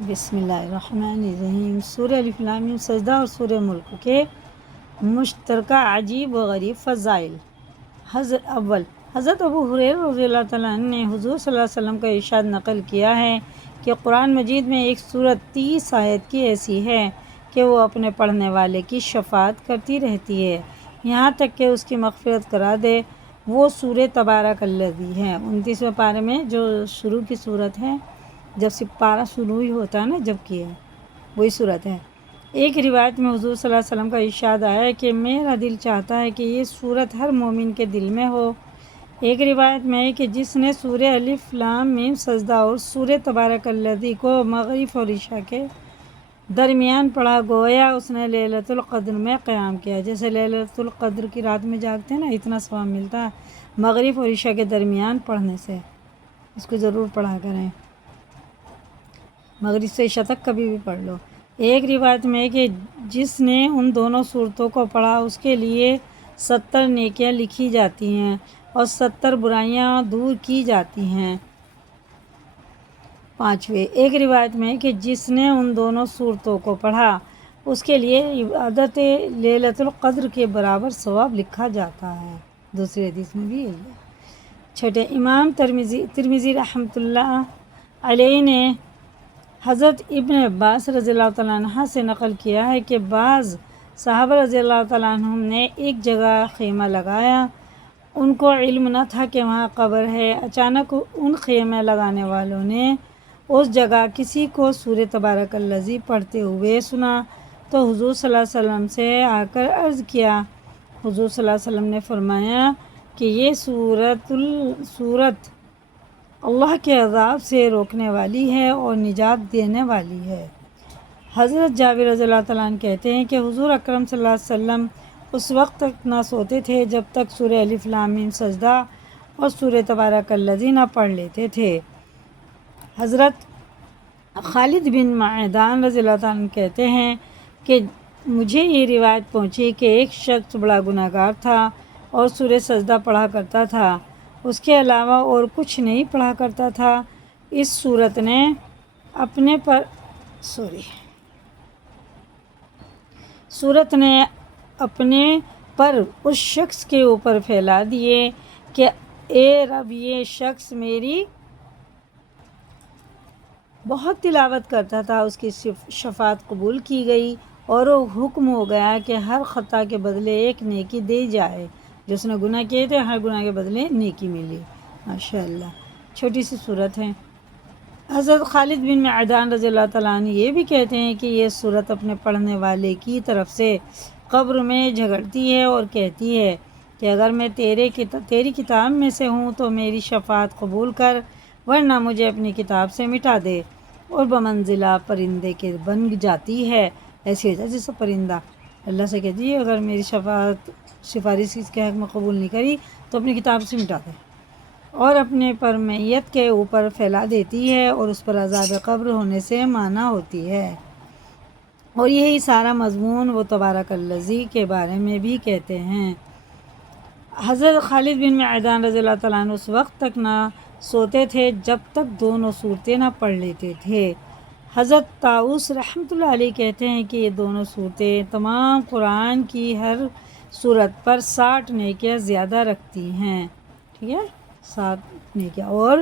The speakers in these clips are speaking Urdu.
بسم اللہ الرحمن الرحیم۔ سورہ الف لام میم سجدہ اور سورہ ملک کے مشترکہ عجیب و غریب فضائل۔ حضرت ابو ہریرہ رضی اللہ تعالیٰ عنہ نے حضور صلی اللہ علیہ وسلم کا ارشاد نقل کیا ہے کہ قرآن مجید میں ایک سورت 30 آیت کی ایسی ہے کہ وہ اپنے پڑھنے والے کی شفاعت کرتی رہتی ہے یہاں تک کہ اس کی مغفرت کرا دے۔ وہ سورہ تبارک الذی ہے، 29ویں پارے میں جو شروع کی صورت ہے، جب سے پارہ شروع ہی ہوتا ہے نا، جب کی ہے وہی صورت ہے۔ ایک روایت میں حضور صلی اللہ علیہ وسلم کا ارشاد آیا ہے کہ میرا دل چاہتا ہے کہ یہ صورت ہر مومن کے دل میں ہو۔ ایک روایت میں ہے کہ جس نے سورہ الف لام میم سجدہ اور سورہ تبارک الذی کو مغرب اور عشاء کے درمیان پڑھا، گویا اس نے لیلۃ القدر میں قیام کیا۔ جیسے لیلۃ القدر کی رات میں جاگتے ہیں نا، اتنا ثواب ملتا ہے مغرب اور عشاء کے درمیان پڑھنے سے۔ اس کو ضرور پڑھا کریں، مغرب سے عشاء تک کبھی بھی پڑھ لو۔ ایک روایت میں ہے کہ جس نے ان دونوں صورتوں کو پڑھا اس کے لیے 70 نیکیاں لکھی جاتی ہیں اور 70 برائیاں دور کی جاتی ہیں۔ پانچویں، ایک روایت میں ہے کہ جس نے ان دونوں صورتوں کو پڑھا اس کے لیے عبادت لیلۃ القدر کے برابر ثواب لکھا جاتا ہے۔ دوسری حدیث میں بھی یہی ہے۔ چھٹے، امام ترمذی رحمۃ اللہ علیہ نے حضرت ابن عباس رضی اللہ تعالیٰ عنہ سے نقل کیا ہے کہ بعض صحابہ رضی اللہ تعالیٰ عنہم نے ایک جگہ خیمہ لگایا۔ ان کو علم نہ تھا کہ وہاں قبر ہے۔ اچانک ان خیمہ لگانے والوں نے اس جگہ کسی کو سورہ تبارک الذی پڑھتے ہوئے سنا تو حضور صلی اللہ علیہ وسلم سے آ کر عرض کیا۔ حضور صلی اللہ علیہ وسلم نے فرمایا کہ یہ سورت اللہ کے عذاب سے روکنے والی ہے اور نجات دینے والی ہے۔ حضرت جابر رضی اللہ تعالیٰ عنہ کہتے ہیں کہ حضور اکرم صلی اللہ علیہ وسلم اس وقت تک نہ سوتے تھے جب تک سورہ الف لام میم سجدہ اور سورہ تبارک الذی نہ پڑھ لیتے تھے۔ حضرت خالد بن معدان رضی اللہ تعالیٰ عنہ کہتے ہیں کہ مجھے یہ روایت پہنچی کہ ایک شخص بڑا گناہ گار تھا اور سورہ سجدہ پڑھا کرتا تھا، اس کے علاوہ اور کچھ نہیں پڑھا کرتا تھا۔ اس صورت نے اپنے پر اس شخص کے اوپر پھیلا دیے کہ اے رب، یہ شخص میری بہت تلاوت کرتا تھا، اس کی شفاعت قبول کی گئی اور وہ حکم ہو گیا کہ ہر خطا کے بدلے ایک نیکی دی جائے۔ جس نے گناہ کیے تھے ہر گناہ کے بدلے نیکی ملی۔ ماشاءاللہ، چھوٹی سی صورت ہے۔ حضرت خالد بن معدان رضی اللہ تعالیٰ عنہ یہ بھی کہتے ہیں کہ یہ صورت اپنے پڑھنے والے کی طرف سے قبر میں جھگڑتی ہے اور کہتی ہے کہ اگر میں تیری کتاب میں سے ہوں تو میری شفاعت قبول کر، ورنہ مجھے اپنی کتاب سے مٹا دے۔ اور بمنزلہ پرندے کے بن جاتی ہے، ایسی ہو جائے جیسے پرندہ اللہ سے کہتی ہے اگر میری سفارش اس کے حق میں قبول نہیں کری تو اپنی کتاب سے مٹا دے، اور اپنے پر میت کے اوپر پھیلا دیتی ہے اور اس پر عذاب قبر ہونے سے مانع ہوتی ہے۔ اور یہی سارا مضمون وہ تبارک الذی کے بارے میں بھی کہتے ہیں۔ حضرت خالد بن معدان رضی اللہ تعالیٰ عنہ اس وقت تک نہ سوتے تھے جب تک دونوں صورتیں نہ پڑھ لیتے تھے۔ حضرت طاؤس رحمۃ اللہ علیہ کہتے ہیں کہ یہ دونوں صورتیں تمام قرآن کی ہر صورت پر 60 نیکیاں زیادہ رکھتی ہیں۔ ٹھیک ہے، 60 نیکیاں۔ اور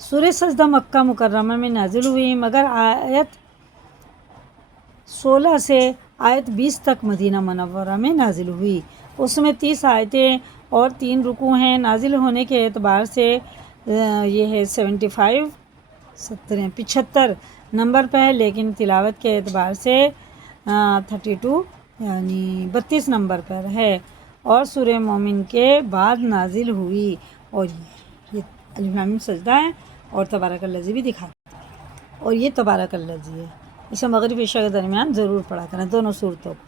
سورہ سجدہ مکہ مکرمہ میں نازل ہوئی، مگر آیت 16 سے آیت 20 تک مدینہ منورہ میں نازل ہوئی۔ اس میں 30 آیتیں اور 3 رکوع ہیں۔ نازل ہونے کے اعتبار سے یہ ہے 75 نمبر پہ ہے، لیکن تلاوت کے اعتبار سے 32 یعنی 32 نمبر پر ہے، اور سورہ مومن کے بعد نازل ہوئی۔ اور یہ الف لام میم سجدہ ہے اور تبارک الذی بھی دکھاتا ہے، اور یہ تبارک الذی ہے۔ اسے مغرب عشاء کے درمیان ضرور پڑھا کریں دونوں صورتوں کو۔